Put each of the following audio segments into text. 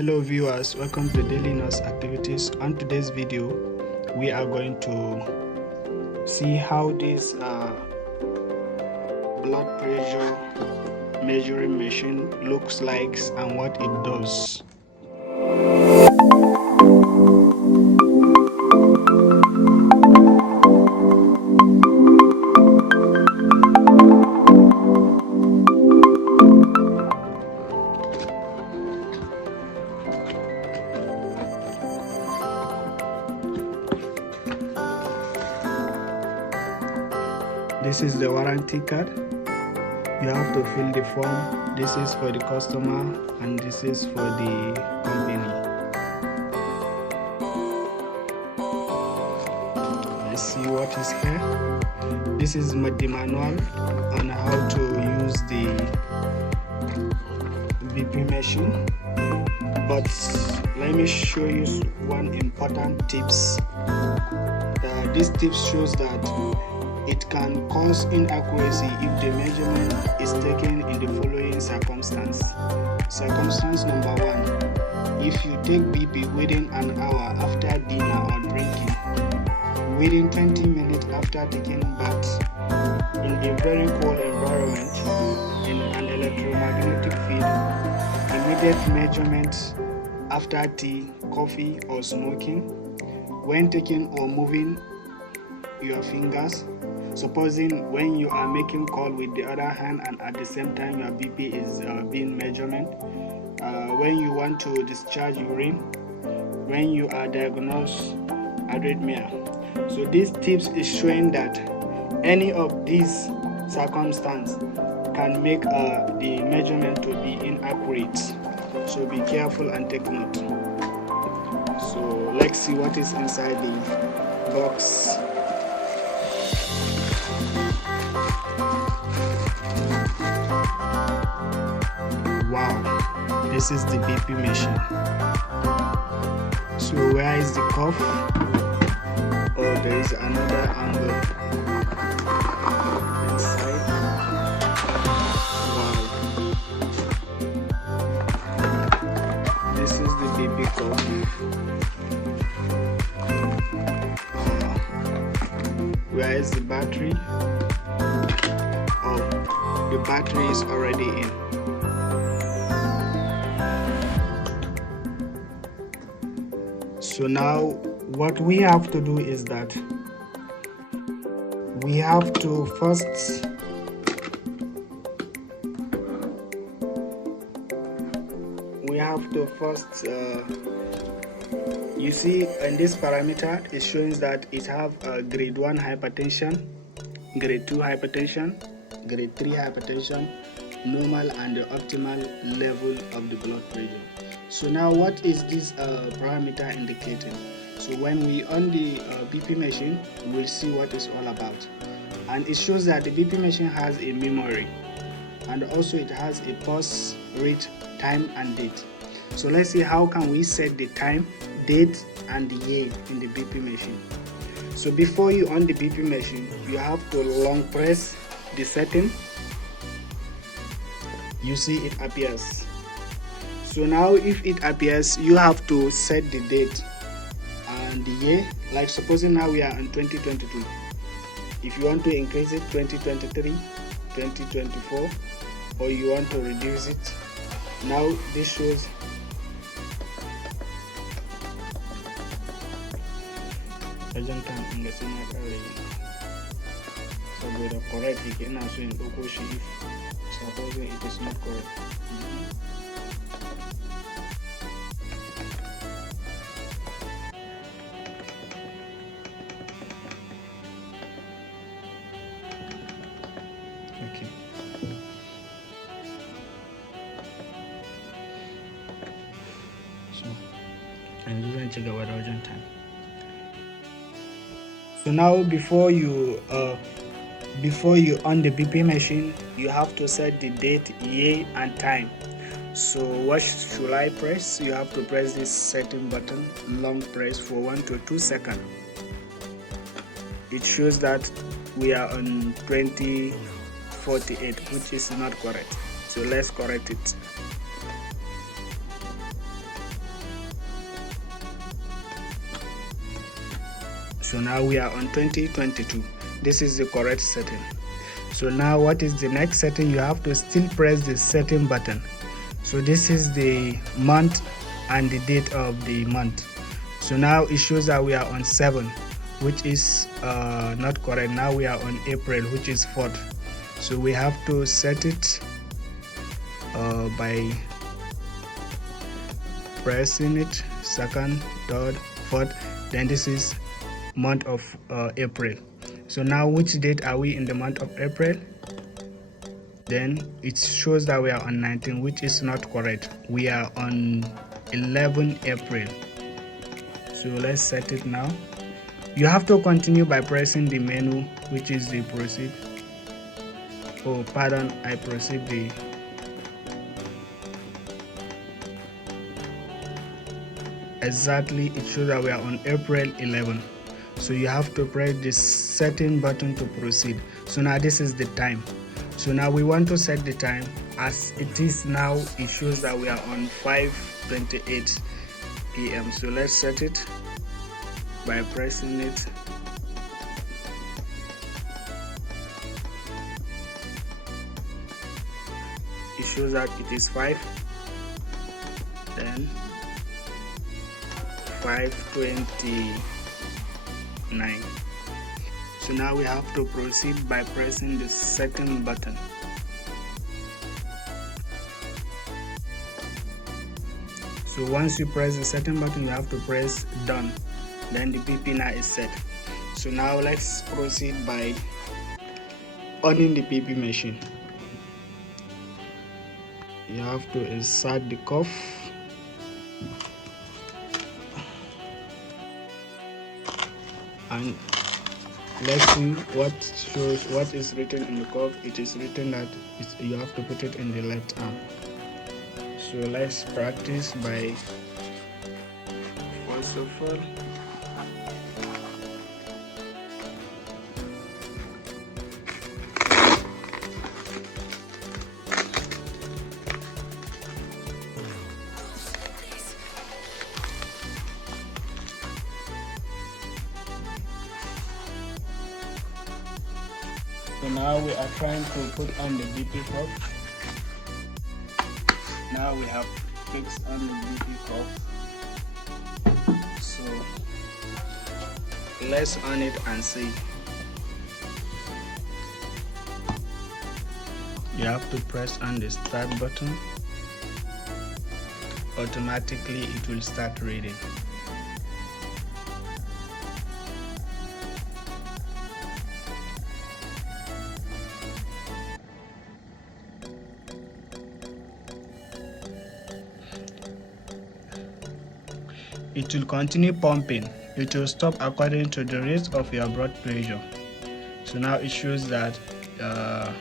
Hello viewers, welcome to Daily Nurse Activities. On today's video, we are going to see how this blood pressure measuring machine looks like and what it does. This is the warranty card. You have to fill the form. This is for the customer and this is for the company. Let's see what is here. This is the manual on how to use the BP machine. But let me show you one important tips. This tip shows that it can cause inaccuracy if the measurement is taken in the following circumstance. Circumstance number 1. If you take BP within an hour after dinner or drinking, within 20 minutes after taking bath, in a very cold environment, in an electromagnetic field, immediate measurements after tea, coffee or smoking, when taking or moving your fingers, supposing when you are making call with the other hand and at the same time your BP is being measurement, when you want to discharge urine, when you are diagnosed arrhythmia. So these tips is showing that any of these circumstances can make the measurement to be inaccurate. So be careful and take note. So let's see what is inside the box. Wow, this is the BP machine. So where is the cuff? Oh, there is another angle inside. Wow, this is the BP cuff. Where is the battery? Oh, the battery is already in. So now what we have to do is that we have to first you see in this parameter it shows that it have grade 1 hypertension, grade 2 hypertension, grade 3 hypertension, normal and the optimal level of the blood pressure. So now what is this parameter indicating? So when we on the BP machine, we'll see what it's all about. And it shows that the BP machine has a memory and also it has a pulse rate, time and date. So let's see how can we set the time, date and the year in the BP machine. So before you on the BP machine, you have to long press the setting. You see it appears. So now if it appears, you have to set the date and the year. Like supposing now we are in 2022. If you want to increase it 2023, 2024, or you want to reduce it, now this shows agent time in the same area. So the correct you can also in Okoshi if supposing it is not correct. Okay. So, and we're going to check our urgent time. So now before you on the BP machine, you have to set the date, year and time. So what should I press? You have to press this setting button, long press for 1 to 2 seconds. It shows that we are on 2048, which is not correct. So let's correct it. So now we are on 2022. This is the correct setting. So now what is the next setting? You have to still press the setting button. So this is the month and the date of the month. So now it shows that we are on 7, which is not correct. Now we are on April, which is 4th. So we have to set it by pressing it 2nd, 3rd, 4th. Then this is month of April. So now which date are we in the month of April? Then it shows that we are on 19, which is not correct. We are on 11 April. So let's set it now. You have to continue by pressing the menu, which is the proceed. Oh, pardon, I proceed the exactly. It shows that we are on April 11. So you have to press the setting button to proceed. So now this is the time. So now we want to set the time. As it is now, it shows that we are on 5:28 p.m. So let's set it by pressing it. It shows that it is 5, then 5:29. So now we have to proceed by pressing the second button. So once you press the second button, you have to press done. Then the PP now is set. So now let's proceed by on the PP machine. You have to insert the cuff. And let's see what is written in the cuff. It is written that you have to put it in the left arm. So let's practice by first of all So now we are trying to put on the BP cuff. Now we have fixed on the BP cuff. So let's on it and see. You have to press on the start button. Automatically it will start reading. It will continue pumping. It will stop according to the rate of your blood pressure. So now it shows that the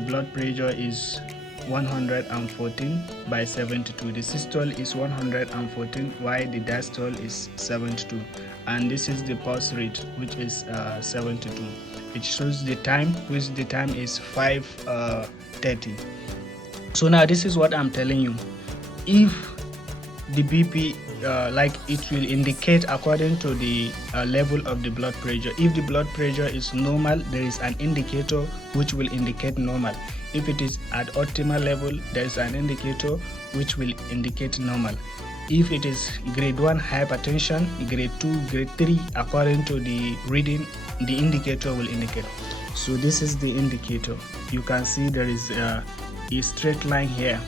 blood pressure is 114/72. The systole is 114 while the diastole is 72, and this is the pulse rate, which is 72. It shows the time, which the time is 5:30. So now this is what I'm telling you. If the BP it will indicate according to the level of the blood pressure. If the blood pressure is normal, there is an indicator which will indicate normal. If it is at optimal level, there is an indicator which will indicate normal. If it is grade 1 hypertension, grade 2, grade 3, according to the reading, the indicator will indicate. So this is the indicator. You can see there is a straight line here.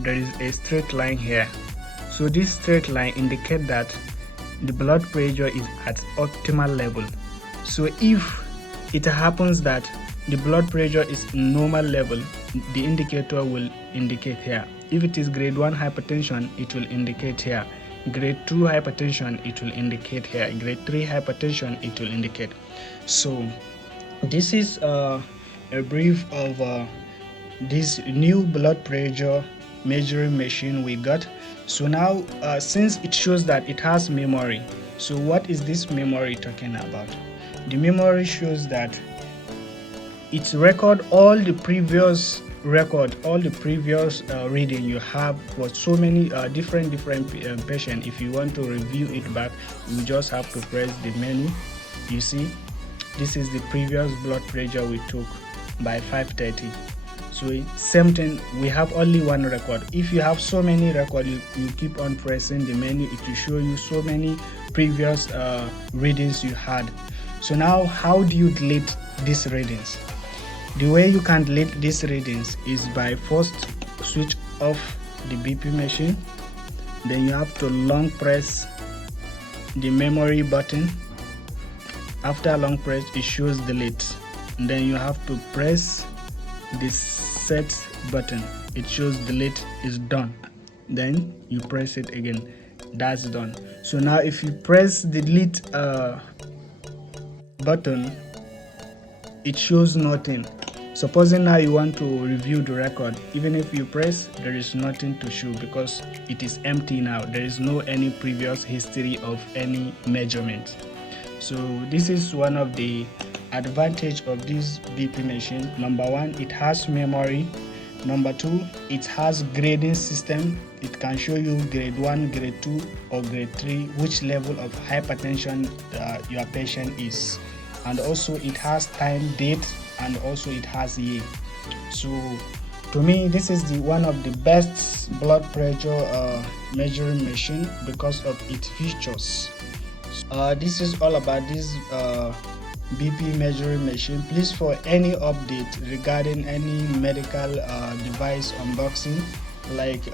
There is a straight line here. So this straight line indicates that the blood pressure is at optimal level. So if it happens that the blood pressure is normal level, the indicator will indicate here. If it is grade 1 hypertension, it will indicate here. Grade 2 hypertension, it will indicate here. Grade 3 hypertension, it will indicate. So this is a brief of this new blood pressure measuring machine we got. So now since it shows that it has memory, so what is this memory talking about? The memory shows that it record all the previous record all the previous reading you have for so many different patients. If you want to review it back, you just have to press the menu. You see, this is the previous blood pressure we took by 5:30. So same thing, we have only one record. If you have so many records, you keep on pressing the menu, it will show you so many previous readings you had. So now, how do you delete these readings? The way you can delete these readings is by first switch off the BP machine. Then you have to long press the memory button. After long press, it shows delete. And then you have to press the set button. It shows delete is done. Then you press it again. That's done. So now if you press the delete button, it shows nothing. Supposing now you want to review the record, even if you press, there is nothing to show because it is empty now. There is no any previous history of any measurement. So this is one of the advantage of this BP machine. Number one, it has memory. Number two, it has grading system. It can show you grade 1, grade 2 or grade 3, which level of hypertension your patient is. And also it has time, date, and also it has year. So to me, this is one of the best blood pressure measuring machine because of its features. This is all about this BP measuring machine. Please, for any update regarding any medical device unboxing, like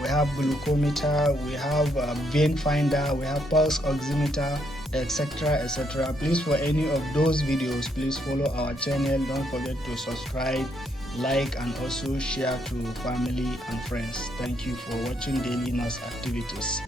we have glucometer, we have vein finder, we have pulse oximeter, etc, etc. Please, for any of those videos, please follow our channel. Don't forget to subscribe, like, and also share to family and friends. Thank you for watching Daily Nurse Activities.